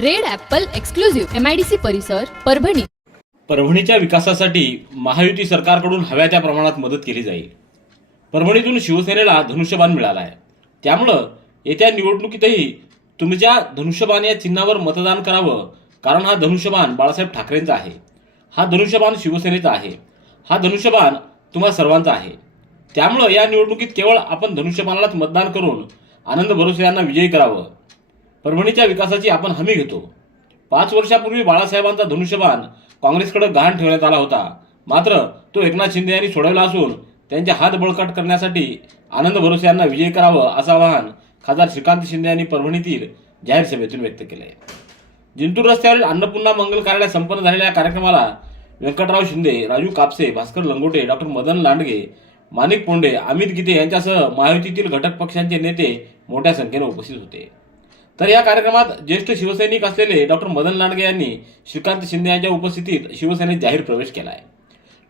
Red apple exclusive MIDC परिसर परभणी. परभणीच्या विकासासाठी महायुती सरकारकडून हव्या त्या प्रमाणात मदत केली जाईल. परभणीतून शिवसेनेला धनुष्यबाण मिळाला आहे. त्यामुळं येत्या निवडणुकीतही तुमच्या धनुष्यबाण या चिन्हावर मतदान करावं कारण हा धनुष्यबाण बाळासाहेब ठाकरेंचा आहे. हा धनुष्यबाण शिवसेनेचा आहे. हा धनुष्यबाण तुम्हा सर्वांचा आहे. त्यामुळं या निवडणुकीत केवळ आपण धनुष्यबाणालाच मतदान करून आनंद भरोसे यांना विजयी करावं. परभणीच्या विकासाची आपण हमी घेतो. पाच वर्षापूर्वी बाळासाहेबांचा धनुष्यबाण काँग्रेसकडे गहाण ठेवण्यात आला होता. मात्र तो एकनाथ शिंदे यांनी सोडवला असून त्यांचे हात बळकट करण्यासाठी आनंद भरोसे यांना विजयी करावं असं आवाहन खासदार श्रीकांत शिंदे यांनी परभणीतील जाहीर सभेतून व्यक्त केलं आहे जिंतूर रस्त्यावरील अन्नपूर्णा मंगल कार्यालय संपन्न झालेल्या या कार्यक्रमाला व्यंकटराव शिंदे राजू कापसे भास्कर लंगोटे डॉक्टर मदन लांडगे माणिक पोंडे अमित गीते यांच्यासह महायुतीतील घटक पक्षांचे नेते मोठ्या संख्येने उपस्थित होते. तर या कार्यक्रमात ज्येष्ठ शिवसैनिक असलेले डॉक्टर मदन लांडगे यांनी श्रीकांत शिंदे यांच्या उपस्थितीत शिवसेनेत जाहीर प्रवेश केला आहे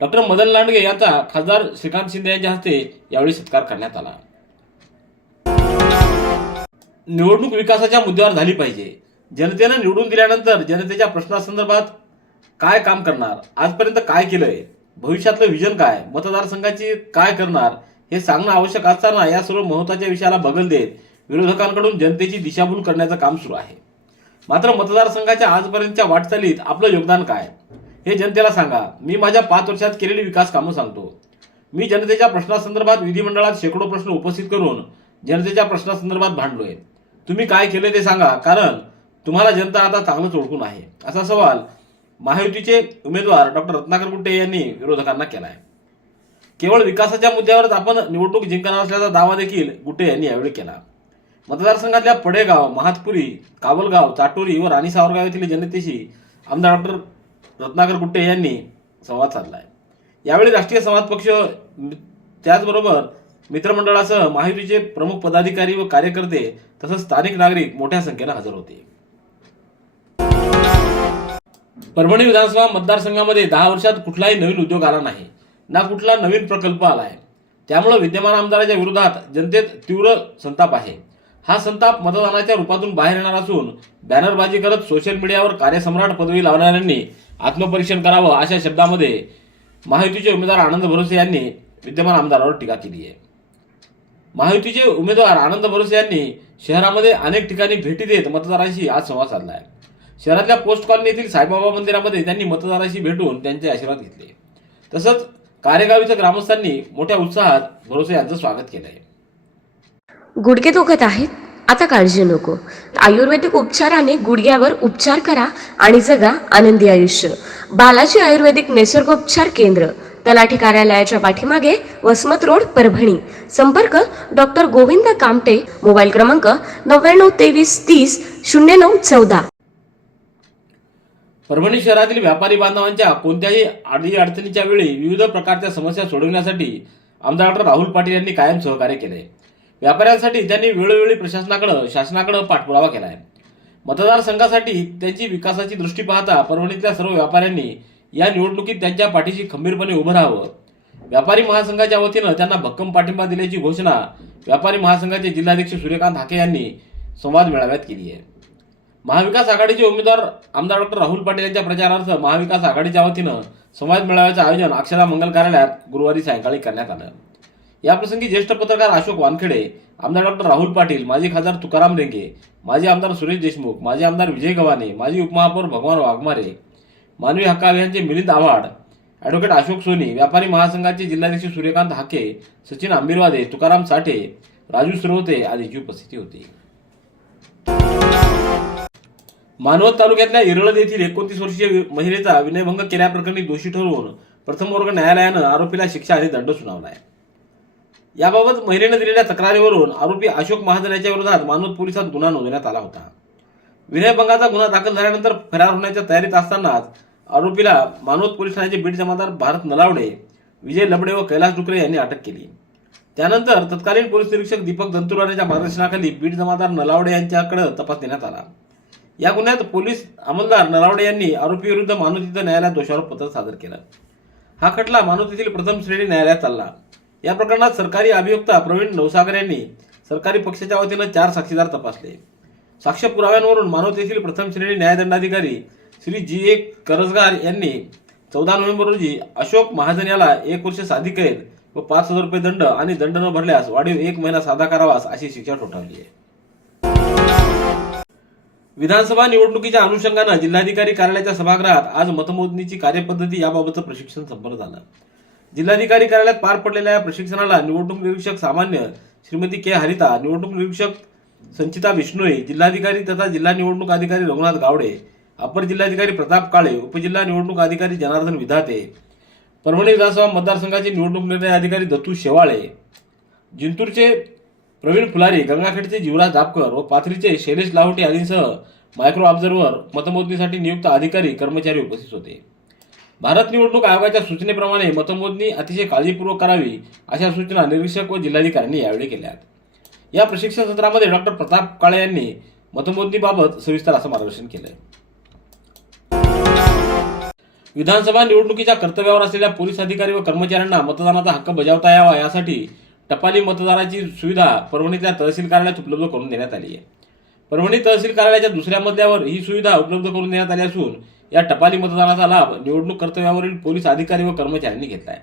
डॉक्टर मदन लांडगे यांचा खासदार श्रीकांत शिंदे यांच्या हस्ते यावेळी सत्कार करण्यात आला. निवडणूक विकासाच्या मुद्द्यावर झाली पाहिजे. जनतेनं निवडून दिल्यानंतर जनतेच्या प्रश्नासंदर्भात काय काम करणार आजपर्यंत काय केलंय भविष्यातलं विजन काय मतदारसंघाची काय करणार हे सांगणं आवश्यक असताना या सर्व महत्त्वाच्या विषयाला बगल देत विरोधकांकडून जनतेची दिशाभूल करण्याचं काम सुरू आहे. मात्र मतदारसंघाच्या आजपर्यंतच्या वाटचालीत आपलं योगदान काय? हे जनतेला सांगा. मी माझ्या पाच वर्षात केलेली विकास कामं सांगतो. मी जनतेच्या प्रश्नासंदर्भात विधिमंडळात शेकडो प्रश्न उपस्थित करून जनतेच्या प्रश्नासंदर्भात भांडलोय. तुम्ही काय केले ते सांगा कारण तुम्हाला जनता आता चांगलंच ओळखून आहे. असा सवाल महायुतीचे उमेदवार डॉक्टर रत्नाकर गुट्टे यांनी विरोधकांना केलाय. केवळ विकासाच्या मुद्द्यावरच आपण निवडणूक जिंकणार असल्याचा दावा देखील गुट्टे यांनी यावेळी केला. मतदारसंघातल्या पडेगाव महातपुरी कावलगाव चाटोरी व राणी सावरगाव येथील जनतेशी आमदार डॉक्टर रत्नाकर गुट्टे यांनी संवाद साधलाय. यावेळी राष्ट्रीय समाज पक्ष त्याचबरोबर मित्रमंडळासह महायुतीचे प्रमुख पदाधिकारी व कार्यकर्ते तसंच स्थानिक नागरिक मोठ्या संख्येनं हजर होते. परभणी विधानसभा मतदारसंघामध्ये दहा वर्षात कुठलाही नवीन उद्योग आला नाही ना कुठला नवीन प्रकल्प आलाय. त्यामुळे विद्यमान आमदाराच्या विरोधात जनतेत तीव्र संताप आहे. हा संताप मतदानाच्या रूपातून बाहेर येणार असून बॅनरबाजी करत सोशल मीडियावर कार्यसम्राट पदवी लावणाऱ्यांनी आत्मपरीक्षण करावं अशा शब्दामध्ये महायुतीचे उमेदवार आनंद भरोसे यांनी विद्यमान आमदारावर टीका केली आहे. महायुतीचे उमेदवार आनंद भरोसे यांनी शहरामध्ये अनेक ठिकाणी भेटी देत मतदारांशी आज संवाद साधला आहे. शहरातल्या पोस्ट कॉलनी येथील साईबाबा मंदिरामध्ये त्यांनी मतदारांशी भेटून त्यांचे आशीर्वाद घेतले. तसंच कारेगाव इथं ग्रामस्थांनी मोठ्या उत्साहात भरोसे यांचं स्वागत केलं आहे गुडघे दुखत आहेत. आता काळजी नको. आयुर्वेदिक उपचाराने गुडघ्यावर उपचार करा आणि जगा आनंदी आयुष्य. बालाजी आयुर्वेदिक निसर्गोपचार केंद्र तलाठी कार्यालयाच्या पाठीमागे वसमत रोड परभणी. संपर्क डॉक्टर गोविंद कामटे मोबाईल क्रमांक नव्याण्णव तेवीस तीस शून्य नऊ चौदा. परभणी शहरातील व्यापारी बांधवांच्या कोणत्याही अडी अडचणीच्या वेळी विविध प्रकारच्या समस्या सोडवण्यासाठी आमदार डॉक्टर राहुल पाटील यांनी कायम सहकार्य केले. व्यापाऱ्यांसाठी त्यांनी वेळोवेळी प्रशासनाकडे शासनाकडे पाठपुरावा केलाय. मतदारसंघासाठी त्यांची विकासाची दृष्टी पाहता परभणीतल्या सर्व व्यापाऱ्यांनी या निवडणुकीत त्यांच्या पाठीशी खंबीरपणे उभं राहावं. व्यापारी महासंघाच्या वतीनं त्यांना भक्कम पाठिंबा दिल्याची घोषणा व्यापारी महासंघाचे जिल्हाध्यक्ष सूर्यकांत हाके यांनी संवाद मेळाव्यात केली आहे. महाविकास आघाडीचे उमेदवार आमदार डॉक्टर राहुल पाटील यांच्या प्रचारार्थ महाविकास आघाडीच्या वतीनं संवाद मेळाव्याचं आयोजन अक्षरा मंगल कार्यालयात गुरुवारी सायंकाळी करण्यात आलं. याप्रसंगी ज्येष्ठ पत्रकार अशोक वानखेडे आमदार डॉक्टर राहुल पाटील माजी खासदार तुकाराम रेंगे माजी आमदार सुरेश देशमुख माजी आमदार विजय गव्हाणे माजी उपमहापौर भगवान वाघमारे मानवी हक्क अभियानचे मिलिंद आव्हाड ॲडव्होकेट अशोक सोनी व्यापारी महासंघाचे जिल्हाध्यक्ष सूर्यकांत हाके सचिन आंबिरवादे तुकाराम साठे राजू सुरवते आदीची उपस्थिती होती. मानवत तालुक्यातल्या इरळद येथील एकोणतीस वर्षीय महिलेचा विनयभंग केल्याप्रकरणी दोषी ठरवून प्रथम वर्ग न्यायालयानं आरोपीला शिक्षा आणि दंड सुनावलाय याबाबत महिलेनं दिलेल्या तक्रारीवरून आरोपी अशोक महाजन याच्या विरोधात मानवत पोलिसात गुन्हा नोंदवण्यात आला होता. विनयभंगाचा गुन्हा दाखल झाल्यानंतर फरार होण्याच्या तयारीत असतानाच आरोपीला मानवत पोलीस ठाण्याचे बीड जमादार भारत नलावडे विजय लबडे व कैलास डुकरे यांनी अटक केली. त्यानंतर तत्कालीन पोलीस निरीक्षक दीपक दंतुराणेच्या मार्गदर्शनाखाली बीड जमादार नलावडे यांच्याकडे तपास देण्यात आला. या गुन्ह्यात पोलीस अंमलदार नलावडे यांनी आरोपीविरुद्ध मानवत इथं न्यायालयात दोषारोप पत्र सादर केलं. हा खटला मानवतीतील प्रथम श्रेणी न्यायालयात चालला. या प्रकरणात सरकारी अभियोक्ता प्रवीण नवसागर यांनी सरकारी पक्षाच्या वतीनं चार साक्षीदार तपासले. साक्ष पुराव्यांवरून मानवत येथील प्रथम श्रेणी न्यायदंडाधिकारी श्री जी ए करजगार यांनी चौदा नोव्हेंबर रोजी अशोक महाजन याला एक वर्ष साधी कैद व पाच हजार रुपये दंड आणि दंड न भरल्यास वाढीव एक महिना साधा करावास अशी शिक्षा ठोठावली आहे. विधानसभा निवडणुकीच्या अनुषंगानं जिल्हाधिकारी कार्यालयाच्या सभागृहात आज मतमोजणीची कार्यपद्धती याबाबतचं प्रशिक्षण संपन्न झालं. जिल्हाधिकारी कार्यालयात पार पडलेल्या या प्रशिक्षणाला निवडणूक निरीक्षक सामान्य श्रीमती के. हरिता निवडणूक निरीक्षक संचिता विष्णोई जिल्हाधिकारी तथा जिल्हा निवडणूक अधिकारी रघुनाथ गावडे अपर जिल्हाधिकारी प्रताप काळे उपजिल्हा निवडणूक अधिकारी जनार्दन विधाते परभणी विधानसभा मतदारसंघाचे निवडणूक निर्णय अधिकारी दत्तू शेवाळे जिंतूरचे प्रवीण फुलारी गंगाखेडचे जीवराज दापकर व पाथरीचे शैलेश लाहोटे आदींसह मायक्रो ऑब्झर्व्हर मतमोजणीसाठी नियुक्त अधिकारी कर्मचारी उपस्थित होते. भारत निवडणूक आयोगाच्या सूचनेप्रमाणे मतमोजणी अतिशय काळजीपूर्वक करावी अशा सूचना निरीक्षक व जिल्हाधिकाऱ्यांनी यावेळी केल्या या प्रशिक्षण सत्रामध्ये डॉक्टर प्रताप काळे यांनी मतमोजणीबाबत सविस्तर असं मार्गदर्शन केलंय. विधानसभा निवडणुकीच्या कर्तव्यावर असलेल्या पोलीस अधिकारी व कर्मचाऱ्यांना मतदानाचा हक्क बजावता यावा यासाठी टपाली मतदानाची सुविधा परभणीतल्या तहसील कार्यालयात उपलब्ध करून देण्यात आली आहे परभणी तहसील कार्यालयाच्या दुसऱ्या मजल्यावर ही सुविधा उपलब्ध करून देण्यात आली असून या टपाली मतदानाचा लाभ निवडणूक कर्तव्यावरील पोलीस अधिकारी व कर्मचाऱ्यांनी घेतला आहे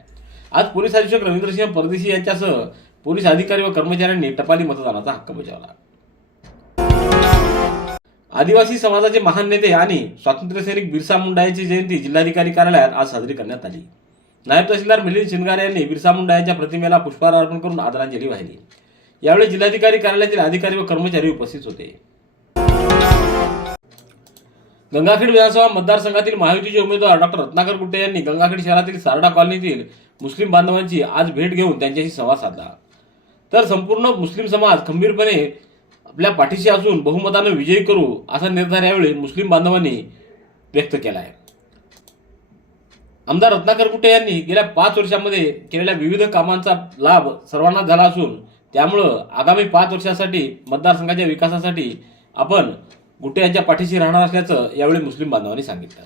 आज पोलीस अधीक्षक रवींद्रसिंह परदेशी यांच्यासह पोलीस अधिकारी व कर्मचाऱ्यांनी टपाली मतदानाचा हक्क बजावला. आदिवासी समाजाचे महान नेते आणि स्वातंत्र्य सैनिक बिरसा मुंडा यांची जयंती जिल्हाधिकारी कार्यालयात आज साजरी करण्यात आली. नायब तहसीलदार मिलिंद शिंगारे यांनी बिरसा मुंडा यांच्या प्रतिमेला पुष्पहार अर्पण करून आदरांजली वाहिली. यावेळी जिल्हाधिकारी कार्यालयातील अधिकारी व कर्मचारी उपस्थित होते. गंगाखेड विधानसभा मतदारसंघातील महायुतीचे उमेदवार डॉक्टर रत्नाकर गुट्टे यांनी गंगाखेड शहरातील सारडा कॉलनीतील मुस्लिम बांधवांची आज भेट घेऊन त्यांच्याशी संवाद साधला. तर संपूर्ण मुस्लिम समाज खंबीरपणे आपल्या पाठीशी असून बहुमतानं विजयी करू असा निर्धार यावेळी मुस्लिम बांधवांनी व्यक्त केला आहे. आमदार रत्नाकर कुटे यांनी गेल्या पाच वर्षामध्ये केलेल्या विविध कामांचा लाभ सर्वांना झाला असून त्यामुळं आगामी पाच वर्षासाठी मतदारसंघाच्या विकासासाठी आपण गुट्टे यांच्या पाठीशी राहणार असल्याचं यावेळी मुस्लिम बांधवांनी सांगितलं.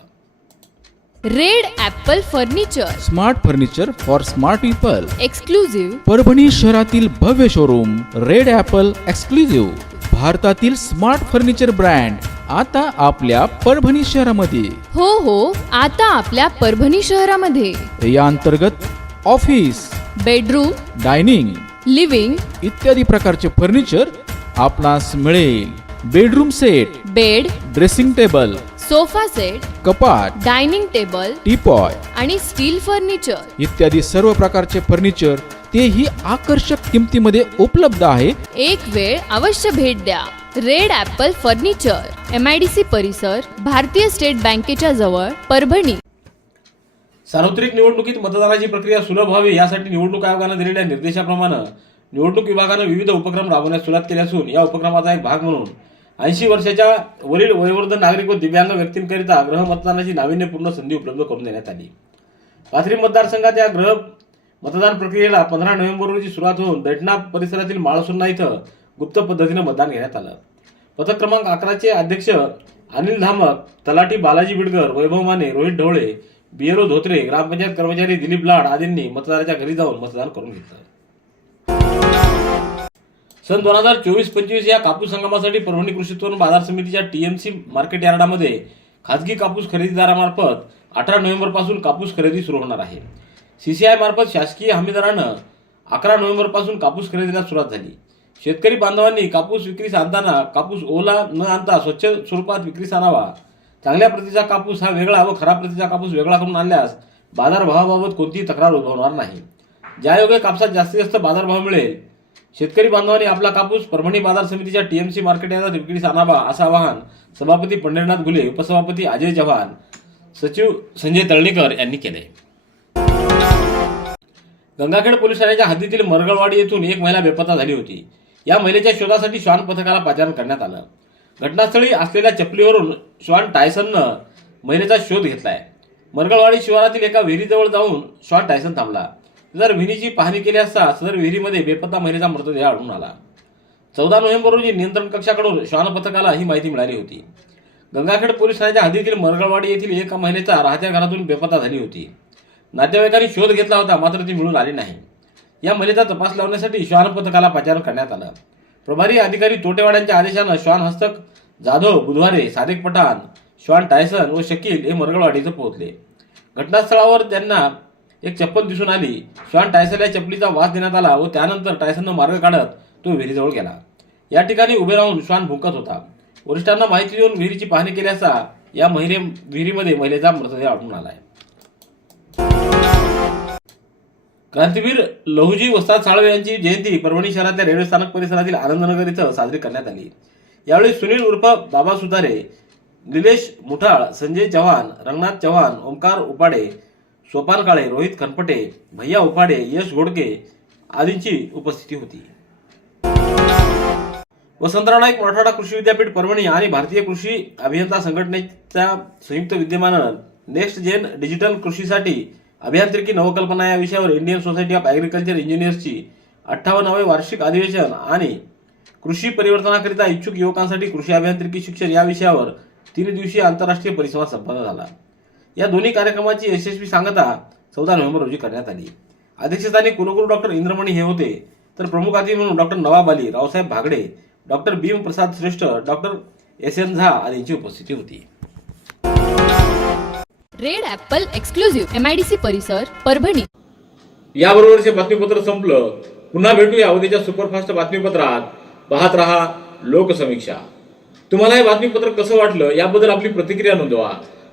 Red apple furniture. Smart furniture for smart people. Exclusive Parbhani शहरातील भव्य शोरूम रेड ॲपल एक्सक्लुझिव्ह भारतातील स्मार्ट फर्निचर ब्रँड आता आपल्या परभणी शहरामध्ये. हो हो आता आपल्या परभणी शहरामध्ये. या अंतर्गत ऑफिस बेडरूम डायनिंग लिव्हिंग इत्यादी प्रकारचे फर्निचर आपणास मिळेल. Bedroom set bed dressing table sofa set कपाट डायनिंग टेबल टीपॉय आणि स्टील फर्निचर. इत्यादी सर्व प्रकारचे फर्निचर तेही आकर्षक किमतीमध्ये उपलब्ध आहे. एक वेळ अवश्य भेट द्या. Red apple furniture M I D C परिसर भारतीय स्टेट बँकेच्या जवळ परभणी. सार्वत्रिक निवडणुकीत मतदानाची प्रक्रिया सुलभ व्हावी यासाठी निवडणूक आयोगानं दिलेल्या निर्देशाप्रमाणे निवडणूक विभागानं विविध उपक्रम राबवण्यास सुरुवात केली असून या उपक्रमाचा एक भाग म्हणून ऐंशी वर्षाच्या वरील वयोवृद्ध नागरिक व दिव्यांग व्यक्तींकरिता गृह मतदानाची नाविन्यपूर्ण संधी उपलब्ध करून देण्यात आली. पाथरी मतदारसंघात या ग्रह मतदान प्रक्रियेला पंधरा नोव्हेंबर रोजी सुरुवात होऊन दैठणा परिसरातील माळसुन्ना इथं गुप्त पद्धतीनं मतदान घेण्यात आलं. पथक क्रमांक अकराचे अध्यक्ष अनिल धामक तलाठी बालाजी बिडकर वैभव माने रोहित ढवळे बियरो धोत्रे ग्रामपंचायत कर्मचारी दिलीप लाड आदींनी मतदाराच्या घरी जाऊन मतदान करून घेतलं. सन दोन हजार चोवीस पंचवीस या कापूस हंगामासाठी परभणी कृषी उत्पन्न बाजार समितीच्या टीएमसी मार्केट यार्डामध्ये खाजगी कापूस खरेदीदारामार्फत अठरा नोव्हेंबरपासून कापूस खरेदी सुरू होणार आहे. सीसीआय मार्फत शासकीय हमीदारानं अकरा नोव्हेंबरपासून कापूस खरेदीला सुरुवात झाली. शेतकरी बांधवांनी कापूस विक्रीस आणताना कापूस ओला न आणता स्वच्छ स्वरूपात विक्रीस आणावा चांगल्या प्रतीचा कापूस हा वेगळा व खराब प्रतीचा कापूस वेगळा करून आणल्यास बाजारभावाबाबत कोणतीही तक्रार उद्भवणार नाही. ज्यायोगे कापसात जास्तीत जास्त बाजारभाव मिळेल शेतकरी बांधवांनी आपला कापूस परभणी बाजार समितीच्या टीएमसी मार्केट यार्डात विक्रीस आणावा असं आवाहन सभापती पंढरीनाथ घुले उपसभापती अजय चव्हाण सचिव संजय तळणीकर यांनी केले. गंगाखेड पोलीस ठाण्याच्या हद्दीतील मरगळवाडी येथून एक महिला बेपत्ता झाली होती. या महिलेच्या शोधासाठी श्वान पथकाला पाचारण करण्यात आलं. घटनास्थळी असलेल्या चपलीवरून श्वान टायसननं महिलेचा शोध घेतलाय. मरगळवाडी शिवारातील एका विहिरीजवळ जाऊन श्वान टायसन थांबला. जर विहिरीची पाहणी केली असता सदर विहिरीमध्ये बेपत्ता महिलेचा मृतदेह आढळून आला. चौदा नोव्हेंबर रोजी नियंत्रण कक्षाकडून श्वान पथकाला ही माहिती मिळाली होती. गंगाखेड पोलीस ठाण्याच्या हद्दीतील मरगळवाडी येथील एका महिलेचा राहत्या घरातून बेपत्ता झाली होती. नातेवाईकांनी शोध घेतला होता मात्र ती मिळून आली नाही. या महिलेचा तपास लावण्यासाठी श्वान पथकाला पाचारण करण्यात आलं. प्रभारी अधिकारी तोटेवाड्यांच्या आदेशानं श्वान हस्तक जाधव बुधवारे सादिक पठाण श्वान टायसन व शकील हे मरगळवाडीचं पोहोचले. घटनास्थळावर त्यांना एक चप्पल दिसून आली. श्वान टायसनला चपलीचा वास देण्यात आला व त्यानंतर टायसननं मार्ग काढत तो विहिरीजवळ गेला. या ठिकाणी उभे राहून श्वान भुंकत होता. वरिष्ठांना माहिती देऊन विहिरीची पाहणी केली असता या महिले विहिरीमध्ये महिलेचा मृतदेह आढळून आलाय. क्रांतीवीर लहुजी वस्ताद साळवे यांची जयंती परभणी शहरातल्या रेल्वे स्थानक परिसरातील आनंदनगर इथं साजरी करण्यात आली. यावेळी सुनील उर्फ बाबा सुतारे निलेश मुठाळ संजय चव्हाण रंगनाथ चव्हाण ओंकार उपाडे सोपान काळे रोहित खनपटे भैया उपाडे यश घोडके आदींची उपस्थिती होती. वसंतराव नाईक मराठवाडा कृषी विद्यापीठ परभणी आणि भारतीय कृषी अभियंता संघटनेच्या संयुक्त विद्यमानं नेक्स्ट जेन डिजिटल कृषीसाठी अभियांत्रिकी नवकल्पना या विषयावर इंडियन सोसायटी ऑफ ॲग्रिकल्चर इंजिनियर्सची अठ्ठावन्नावे वार्षिक अधिवेशन आणि कृषी परिवर्तनाकरिता इच्छुक युवकांसाठी कृषी अभियांत्रिकी शिक्षण या विषयावर तीन दिवसीय आंतरराष्ट्रीय परिसंवाद संपन्न झाला. या दोन्ही कार्यक्रमाची यशस्वी सांगता चौदा नोव्हेंबर रोजी करण्यात आली. अध्यक्षस्थानी कुलगुरू डॉक्टर इंद्रमणी हे होते. तर प्रमुख अतिथी म्हणून doctor Nawab Ali Raosaheb Bhagde doctor Bhim Prasad Shrestha doctor S N Jha आदींची उपस्थिती होती. Red apple exclusive M I D C परिसर परभणी. याबरोबरचे बातमीपत्र संपलं. पुन्हा भेटूया उद्याच्या सुपरफास्ट बातमीपत्रात. पाहत रहा लोकसमीक्षा. तुम्हाला हे बातमीपत्र कसं वाटलं याबद्दल आपली प्रतिक्रिया नोंदवा.